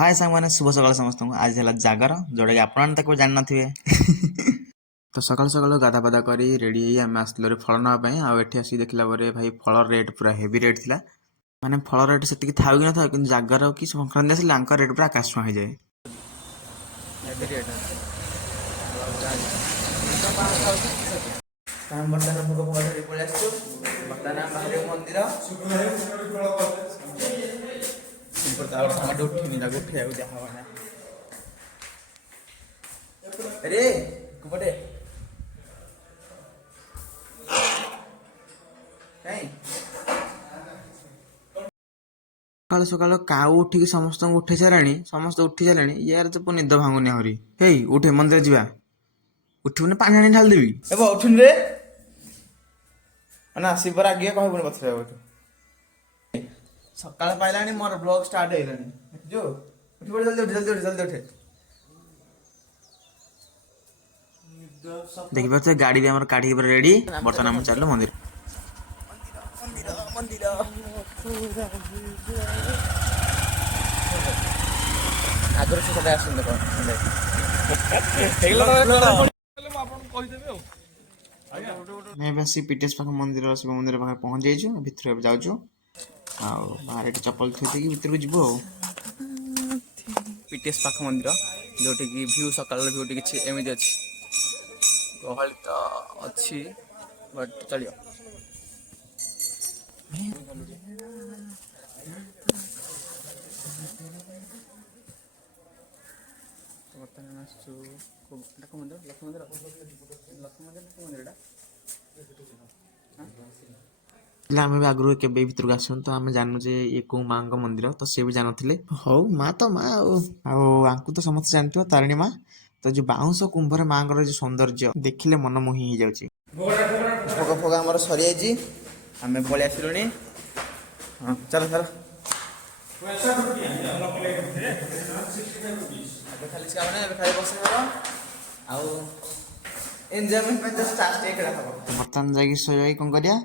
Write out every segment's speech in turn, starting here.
हाय सांग मैंने शुभ सकाल समस्त आज है जागर जोटा कि आप जान थे तो सकाल सकाल गाधा पाधा कर रेडी आम आसलु फल नापी आठ आसिक देखला भाई फल रेट पूरा हेवी रेट थिला माने फल रेट से था कि ना कि जागर कि संक्रांति आसिले रेट पूरा आकाश छुआ हो जाए। अरे कुपटे सकाल सकाल काऊ उठिक समस्त उठे सारे समस्त उठी सारे यार तो निद भांगुनि आहरी हे उठे मंदिर जा उठुने पानी आनी ढाल देवी ए उठुन रे ना शिवर आगे कहबुनि पथरे उठ सकाल पाइलानी मोर ब्लॉग स्टार्ट हेलानी जो उठ पड़ जल्दी उठ जल्दी उठ जल्दी उठे देखि पाछे गाड़ी भी हमर काढी पर रेडी बर्तन हम चललो मंदिर मंदिर आगर से सदा आसन देखो मैं बसी पीटेश पाख मंदिर शिव मंदिर पाखे पहुंच जाइछु भितर जाउछु आ बाहर चप्पल थोई के भितर को जीवो पीटेश पाख मंदिर जोटी की व्यू सकाल व्यू टी एमती अच्छी गहली तो अच्छी बट चलियो आम भी आगु के भर को आसुन तो आम जानू जे ये कौ माँ मंदिर तो सी भी जानते हौ माँ तो माँ आपको तो समस्त जानते तारिणी माँ तो जो बाउंश कुंभर माँ जो सौंदर्य देखिले मन मोही हो जाउची भोग फोग आम सरी आम पलि आसलु चल चल बर्तमान जाकि शोई कौन करिया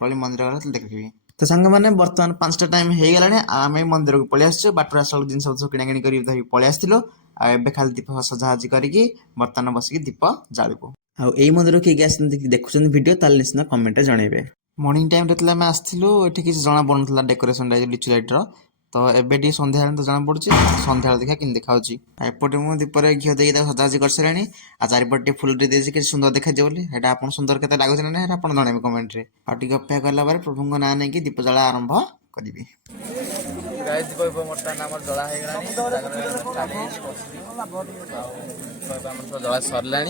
पलि मंदिर देखी तो सांग मैंने बर्तमान 5टा टाइम हो गलानी आम मंदिर को पलि आस बाटर आस जिन सब किणाकिणी कर पलि आसलु आबे खाली दीप सजाजी करके बर्तमान बसिक दीप जालू आई मंदिर किए आसते देखुं वीडियो ताल निश्चित कमेंट जनइबे मॉर्निंग टाइम रे आम आसलु ये किसी जना पड़ा डेकोरेशन लिचु लाइट तो एबे टी संध्या तो जना पड़ी संध्या देखा कि देखा एपटे मुझे दीपर घी दे सजाजी कर सारे आ चारिपटे फुल कि सुंदर देखा बोली आप सुंदर के लगुच ना आप जनइबे कमेंट रे आगे अपेक्षा कला प्रभु ना नहीं दीप जला आरंभ करी जला सरला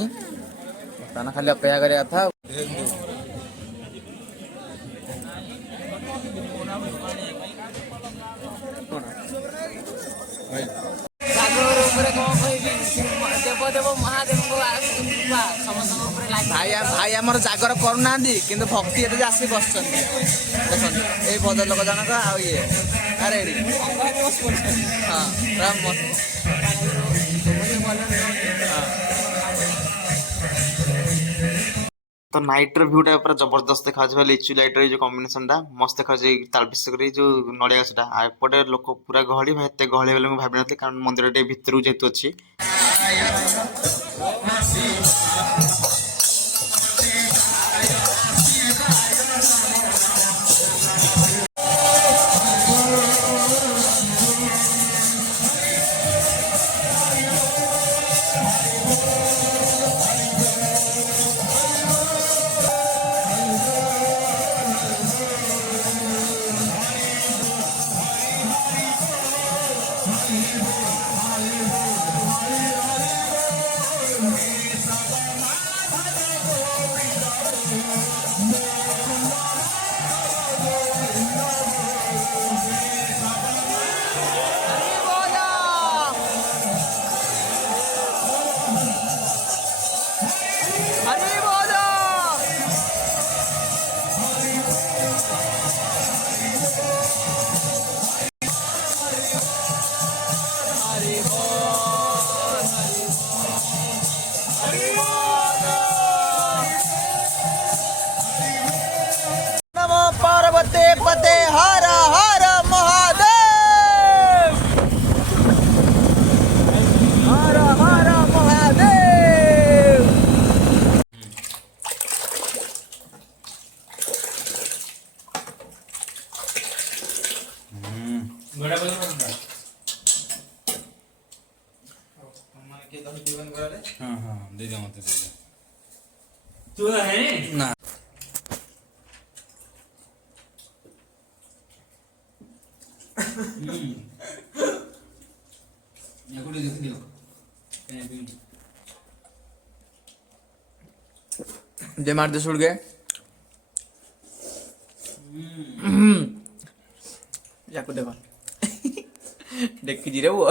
खाली अपेक्षा करा था भाई आम जागर करूना कि भक्ति ये आस बस देखते भद्र लोक जनक आए अरे तो नाइट व्यूटा पूरा जबरदस्त देखा लिचु लाइट जो कॉम्बिनेशन टा मस्त देखा तालपिस जो नड़िया गछटा एपटे लोक पूरा गहली एत गहली बोले भावी नी कारण मंदिर टे भितर जेहेतु अच्छी पते हर हर महादेव। दे दे मत दे दे तू है ना या को देख दियो जे मार दे सुड़ गए जाको देखो देख की जी रे वो